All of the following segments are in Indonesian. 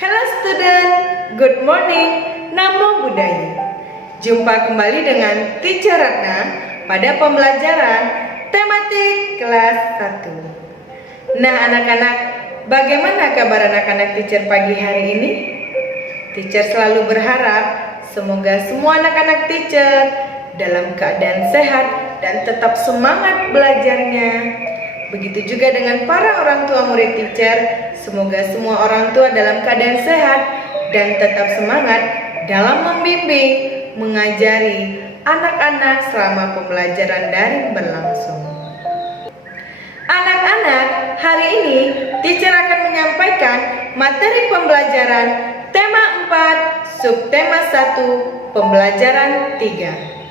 Hello student, good morning, Namo Buddhaya. Jumpa kembali dengan Teacher Ratna pada pembelajaran tematik kelas 1. Nah anak-anak, bagaimana kabar anak-anak teacher pagi hari ini? Teacher selalu berharap semoga semua anak-anak teacher dalam keadaan sehat dan tetap semangat belajarnya. Begitu juga dengan para orang tua murid teacher, semoga semua orang tua dalam keadaan sehat dan tetap semangat dalam membimbing, mengajari anak-anak selama pembelajaran daring berlangsung. Anak-anak, hari ini teacher akan menyampaikan materi pembelajaran tema 4, subtema 1, pembelajaran 3.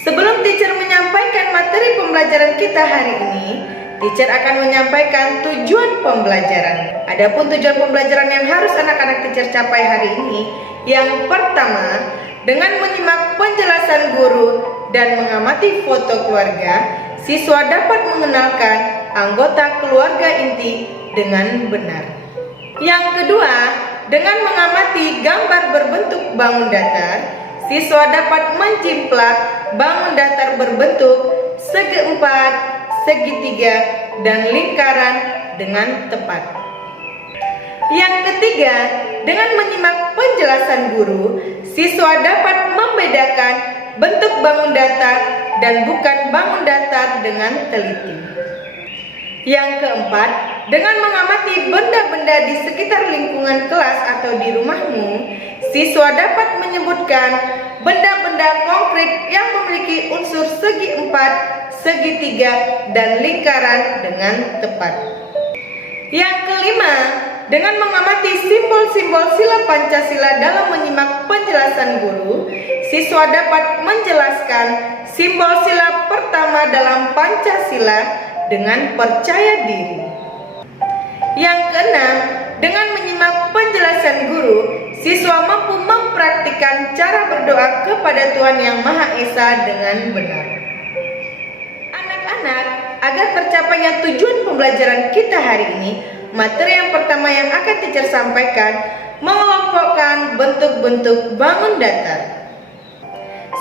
Sebelum teacher menyampaikan materi pembelajaran kita hari ini, teacher akan menyampaikan tujuan pembelajaran. Adapun tujuan pembelajaran yang harus anak-anak teacher capai hari ini, yang pertama, dengan menyimak penjelasan guru dan mengamati foto keluarga, siswa dapat mengenalkan anggota keluarga inti dengan benar. Yang kedua, dengan mengamati gambar berbentuk bangun datar, siswa dapat mencimplak bangun datar berbentuk segi empat, segitiga, dan lingkaran dengan tepat. Yang ketiga, dengan menyimak penjelasan guru, siswa dapat membedakan bentuk bangun datar dan bukan bangun datar dengan teliti. Yang keempat, dengan mengamati benda-benda di sekitar lingkungan kelas atau di rumahmu, siswa dapat menyebutkan benda-benda konkret yang memiliki unsur segi empat, segitiga, dan lingkaran dengan tepat. Yang kelima, dengan mengamati simbol-simbol sila Pancasila dalam menyimak penjelasan guru, siswa dapat menjelaskan simbol sila pertama dalam Pancasila dengan percaya diri. Yang keenam, dengan menyimak penjelasan guru, siswa mampu mempraktikkan cara berdoa kepada Tuhan Yang Maha Esa dengan benar. Anak-anak, agar tercapainya tujuan pembelajaran kita hari ini, materi yang pertama yang akan teacher sampaikan mengelompokkan bentuk-bentuk bangun datar.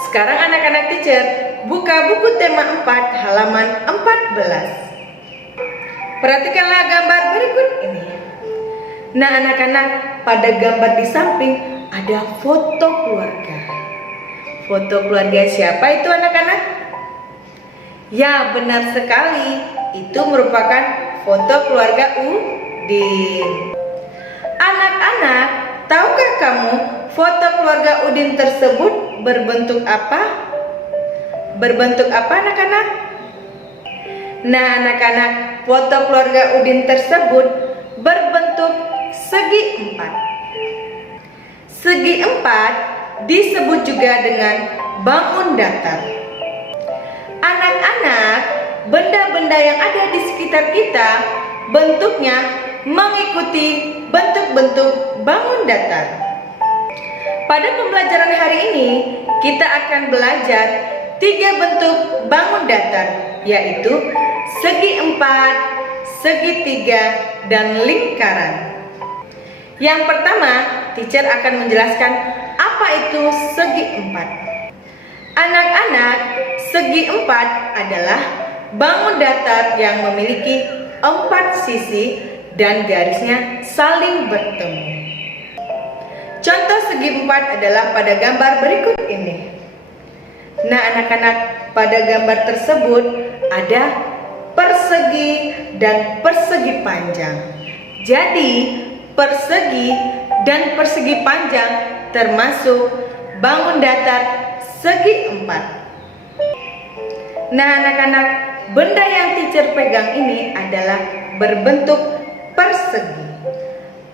Sekarang anak-anak teacher buka buku tema 4 halaman 14. Perhatikanlah gambar berikut ini. Nah anak-anak, pada gambar di samping ada foto keluarga. Foto keluarga siapa itu anak-anak? Ya benar sekali, itu merupakan foto keluarga Udin. Anak-anak, tahukah kamu foto keluarga Udin tersebut berbentuk apa? Berbentuk apa anak-anak? Nah anak-anak, foto keluarga Udin tersebut berbentuk segi empat. Segi empat disebut juga dengan bangun datar. Anak-anak, benda-benda yang ada di sekitar kita bentuknya mengikuti bentuk-bentuk bangun datar. Pada pembelajaran hari ini, kita akan belajar 3 bentuk bangun datar, yaitu segi empat, segitiga, dan lingkaran. Yang pertama, teacher akan menjelaskan apa itu segi empat. Anak-anak, segi empat adalah bangun datar yang memiliki 4 sisi dan garisnya saling bertemu. Contoh segi empat adalah pada gambar berikut ini. Nah anak-anak, pada gambar tersebut ada persegi dan persegi panjang. Jadi persegi dan persegi panjang termasuk bangun datar segi empat. Nah anak-anak, benda yang teacher pegang ini adalah berbentuk persegi.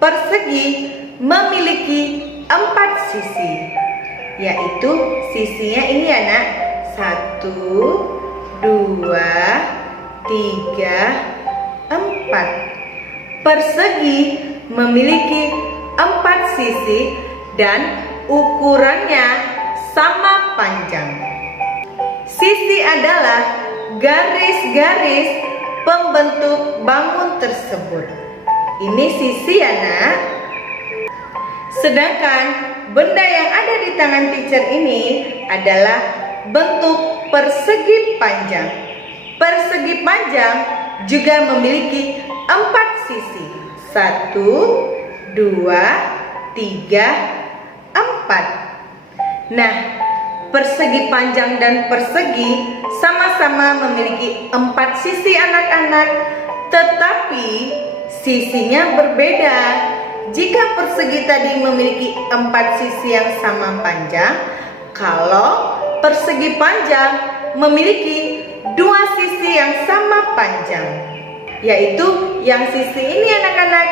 Persegi memiliki 4 sisi, yaitu sisinya ini anak, 1, 2, 3, 4. Persegi memiliki 4 sisi dan ukurannya sama panjang. Sisi adalah garis-garis pembentuk bangun tersebut. Ini sisi ya nak. Sedangkan benda yang ada di tangan teacher ini adalah bentuk persegi panjang. Persegi panjang juga memiliki 4 sisi. 1, 2, 3, 4. Nah, persegi panjang dan persegi sama-sama memiliki 4 sisi anak-anak, tetapi sisinya berbeda. Jika persegi tadi memiliki 4 sisi yang sama panjang, kalau persegi panjang memiliki 2 sisi yang sama panjang, yaitu yang sisi ini anak-anak,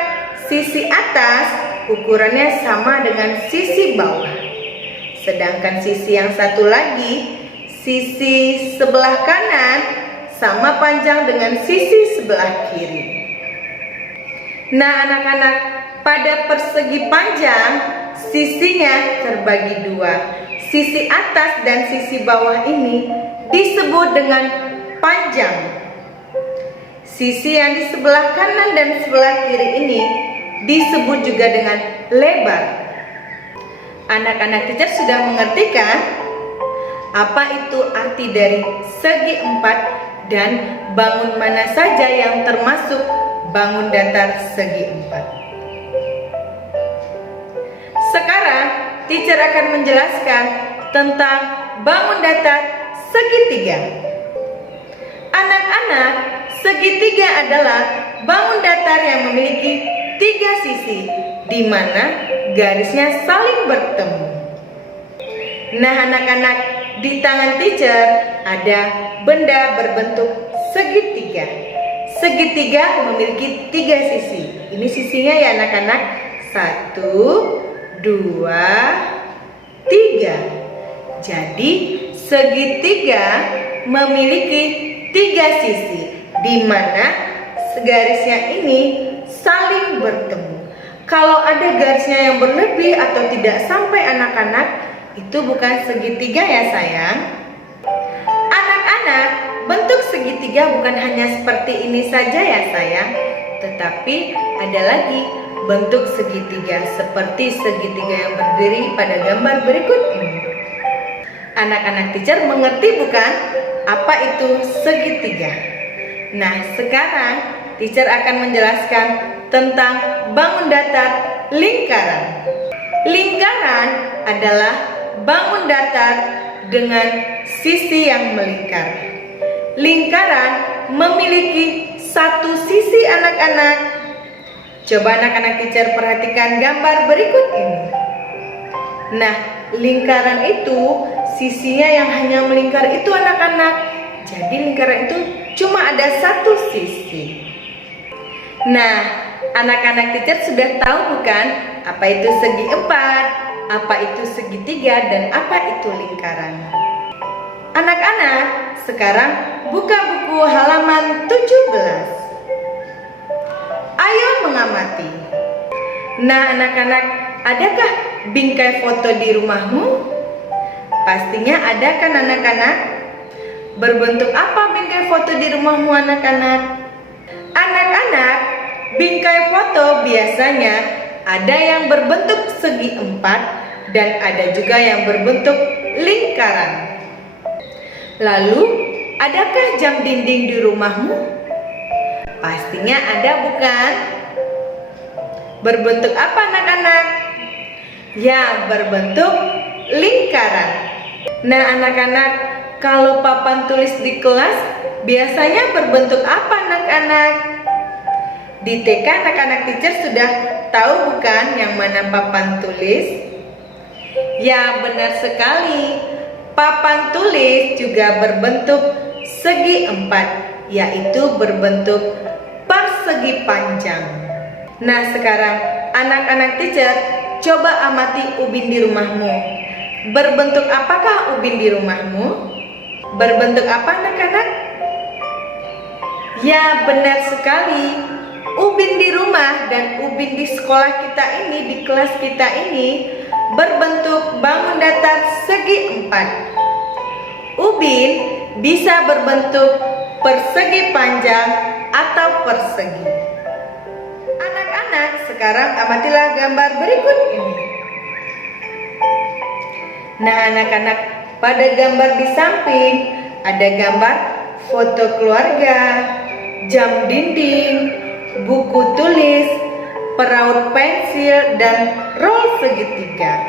sisi atas ukurannya sama dengan sisi bawah. Sedangkan sisi yang satu lagi, sisi sebelah kanan sama panjang dengan sisi sebelah kiri. Nah anak-anak, pada persegi panjang sisinya terbagi 2. Sisi atas dan sisi bawah ini disebut dengan panjang. Sisi yang di sebelah kanan dan sebelah kiri ini disebut juga dengan lebar. Anak-anak teacher sudah mengerti kan? Apa itu arti dari segi 4 dan bangun mana saja yang termasuk bangun datar segi 4. Sekarang teacher akan menjelaskan tentang bangun datar segitiga. Anak-anak, segitiga adalah bangun datar yang memiliki 3 sisi, di mana garisnya saling bertemu. Nah anak-anak, di tangan teacher ada benda berbentuk segitiga. Segitiga memiliki 3 sisi. Ini sisinya ya anak-anak. 1, 2, 3. Jadi segitiga memiliki 3 sisi, di mana garisnya ini saling bertemu. Kalau ada garisnya yang berlebih atau tidak sampai anak-anak, itu bukan segitiga ya sayang. Anak-anak, bentuk segitiga bukan hanya seperti ini saja ya sayang, tetapi ada lagi bentuk segitiga seperti segitiga yang berdiri pada gambar berikut ini. Anak-anak teacher mengerti bukan apa itu segitiga? Nah sekarang teacher akan menjelaskan tentang bangun datar lingkaran. Lingkaran adalah bangun datar dengan sisi yang melingkar. Lingkaran memiliki 1 sisi anak-anak. Coba anak-anak teacher perhatikan gambar berikut ini. Nah, lingkaran itu sisinya yang hanya melingkar itu anak-anak. Jadi lingkaran itu cuma ada 1 sisi. Nah, anak-anak teacher sudah tahu bukan apa itu segi 4, apa itu segitiga, dan apa itu lingkaran. Anak-anak, sekarang buka buku halaman 17. Ayo mengamati. Nah anak-anak, adakah bingkai foto di rumahmu? Pastinya ada kan anak-anak? Berbentuk apa bingkai foto di rumahmu anak-anak? Anak-anak, bingkai foto biasanya ada yang berbentuk segi 4 dan ada juga yang berbentuk lingkaran. Lalu, adakah jam dinding di rumahmu? Pastinya ada bukan? Berbentuk apa anak-anak? Ya, berbentuk lingkaran. Nah anak-anak, kalau papan tulis di kelas biasanya berbentuk apa anak-anak? Di TK anak-anak teacher sudah tahu bukan yang mana papan tulis? Ya benar sekali, papan tulis juga berbentuk segi 4, yaitu berbentuk persegi panjang. Nah sekarang anak-anak teacher coba amati ubin di rumahmu. Berbentuk apakah ubin di rumahmu? Berbentuk apa anak-anak? Ya benar sekali, ubin di rumah dan ubin di sekolah kita ini, di kelas kita ini berbentuk bangun datar segi 4. Ubin bisa berbentuk persegi panjang atau persegi. Anak-anak, sekarang amatilah gambar berikut ini. Nah anak-anak, pada gambar di samping ada gambar foto keluarga, jam dinding, buku tulis, peraut pensil, dan roll segitiga.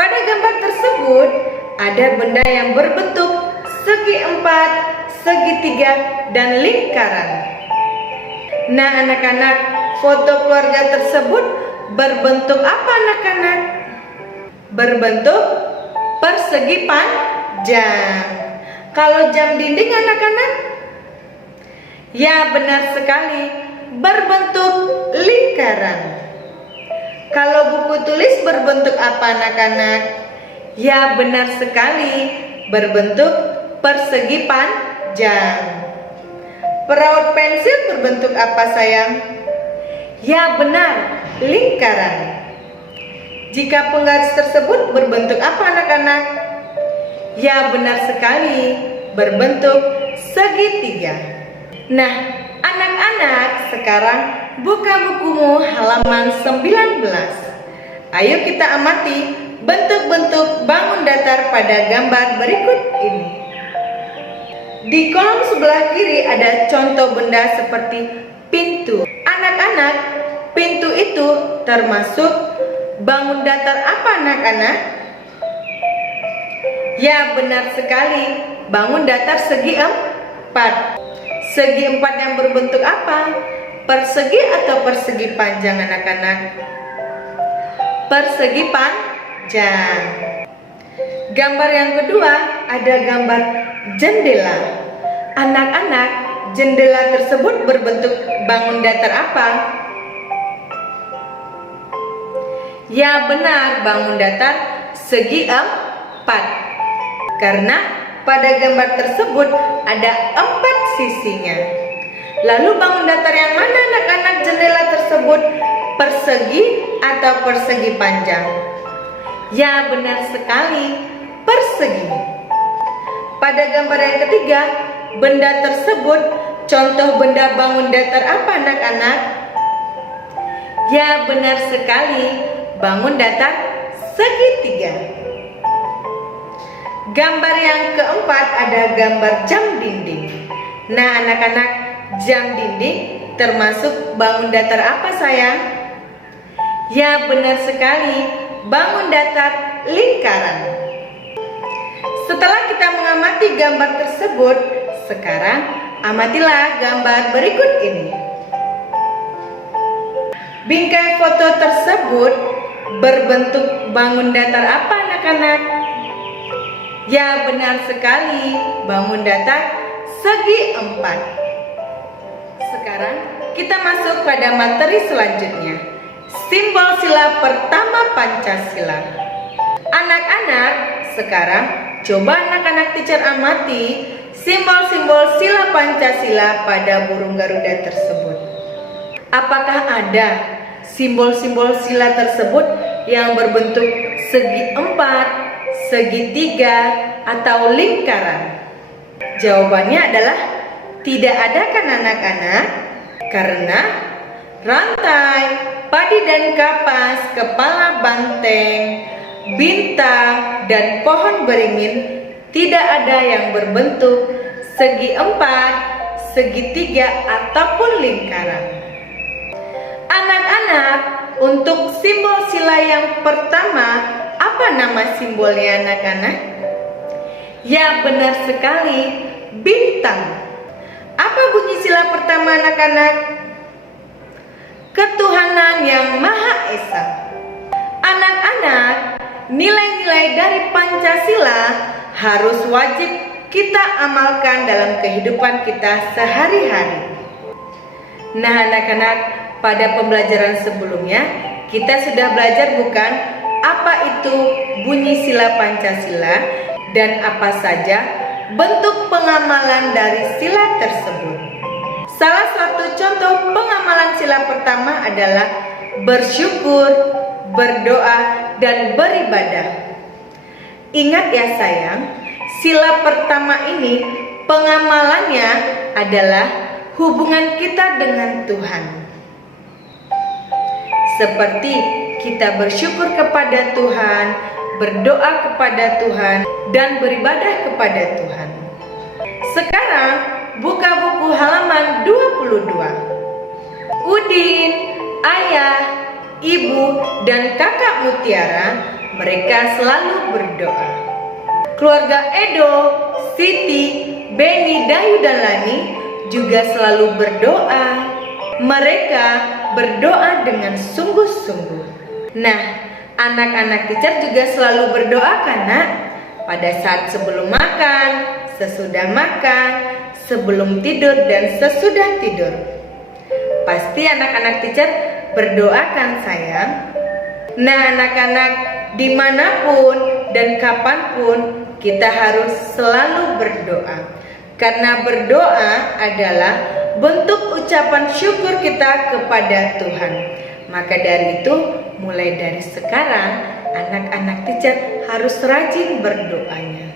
Pada gambar tersebut ada benda yang berbentuk segi empat, segitiga, dan lingkaran. Nah anak-anak, foto keluarga tersebut berbentuk apa anak-anak? Berbentuk persegi panjang. Kalau jam dinding anak-anak? Ya benar sekali, berbentuk lingkaran. Kalau buku tulis berbentuk apa anak-anak? Ya benar sekali, berbentuk persegi panjang. Peraut pensil berbentuk apa sayang? Ya benar, lingkaran. Jika penggaris tersebut berbentuk apa anak-anak? Ya benar sekali, berbentuk segitiga. Nah anak-anak, sekarang buka bukumu halaman 19. Ayo kita amati bentuk-bentuk bangun datar pada gambar berikut ini. Di kolom sebelah kiri ada contoh benda seperti pintu. Anak-anak, pintu itu termasuk bangun datar apa anak-anak? Ya benar sekali, bangun datar segi empat. Segi empat yang berbentuk apa? Persegi atau persegi panjang anak-anak? Persegi panjang. Gambar yang kedua ada gambar jendela. Anak-anak, jendela tersebut berbentuk bangun datar apa? Ya benar, bangun datar segi empat. Karena pada gambar tersebut ada 4 sisinya. Lalu bangun datar yang mana anak-anak jendela tersebut? Persegi atau persegi panjang? Ya benar sekali, persegi. Pada gambar yang ketiga, benda tersebut contoh benda bangun datar apa anak-anak? Ya benar sekali, bangun datar segitiga. Gambar yang keempat ada gambar jam dinding. Nah anak-anak, jam dinding termasuk bangun datar apa sayang? Ya benar sekali, bangun datar lingkaran. Setelah kita mengamati gambar tersebut, sekarang amatilah gambar berikut ini. Bingkai foto tersebut berbentuk bangun datar apa anak-anak? Ya benar sekali, bangun datar segi empat. Sekarang kita masuk pada materi selanjutnya. Simbol sila pertama Pancasila. Anak-anak, sekarang coba anak-anak teacher amati simbol-simbol sila Pancasila pada burung Garuda tersebut. Apakah ada simbol-simbol sila tersebut yang berbentuk segi empat, segitiga, atau lingkaran? Jawabannya adalah tidak ada kan anak-anak? Karena rantai, padi dan kapas, kepala banteng, bintang, dan pohon beringin tidak ada yang berbentuk segi empat, segitiga, ataupun lingkaran. Anak-anak, untuk simbol sila yang pertama, apa nama simbolnya anak-anak? Ya benar sekali, bintang. Apa bunyi sila pertama anak-anak? Ketuhanan yang Maha Esa. Anak-anak, nilai-nilai dari Pancasila harus wajib kita amalkan dalam kehidupan kita sehari-hari. Nah anak-anak, pada pembelajaran sebelumnya kita sudah belajar bukan apa itu bunyi sila Pancasila dan apa saja bentuk pengamalan dari sila tersebut. Salah satu contoh pengamalan sila pertama adalah bersyukur, berdoa, dan beribadah. Ingat ya sayang, sila pertama ini pengamalannya adalah hubungan kita dengan Tuhan. seperti kita bersyukur kepada Tuhan, berdoa kepada Tuhan, dan beribadah kepada Tuhan. Sekarang buka buku halaman 22. Udin, ayah, ibu, dan kakak Mutiara, mereka selalu berdoa. Keluarga Edo, Siti, Beni, Dayu, dan Lani juga selalu berdoa. Mereka berdoa dengan sungguh-sungguh. Nah, anak-anak teacher juga selalu berdoa kan, Nak? Pada saat sebelum makan, sesudah makan, sebelum tidur, dan sesudah tidur. Pasti anak-anak teacher berdoa kan, sayang? Nah, anak-anak, dimanapun dan kapanpun kita harus selalu berdoa. Karena berdoa adalah bentuk ucapan syukur kita kepada Tuhan. Maka dari itu, mulai dari sekarang, anak-anak teacher harus rajin berdoanya.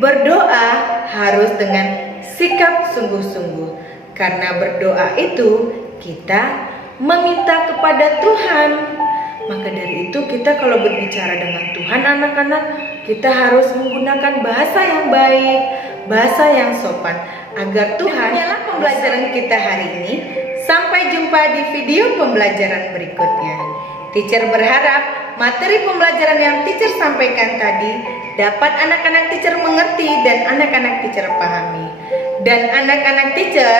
Berdoa harus dengan sikap sungguh-sungguh. Karena berdoa itu kita meminta kepada Tuhan. Maka dari itu kita kalau berbicara dengan Tuhan, anak-anak, kita harus menggunakan bahasa yang baik, bahasa yang sopan, agar Tuhan. Inilah pembelajaran kita hari ini. Sampai jumpa di video pembelajaran berikutnya. Teacher berharap materi pembelajaran yang teacher sampaikan tadi dapat anak-anak teacher mengerti dan anak-anak teacher pahami. Dan anak-anak teacher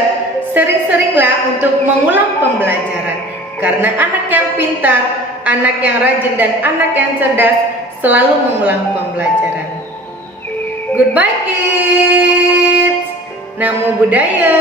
sering-seringlah untuk mengulang pembelajaran. Karena anak yang pintar, anak yang rajin, dan anak yang cerdas selalu mengulang pembelajaran. Goodbye kids. Namo Buddhaya.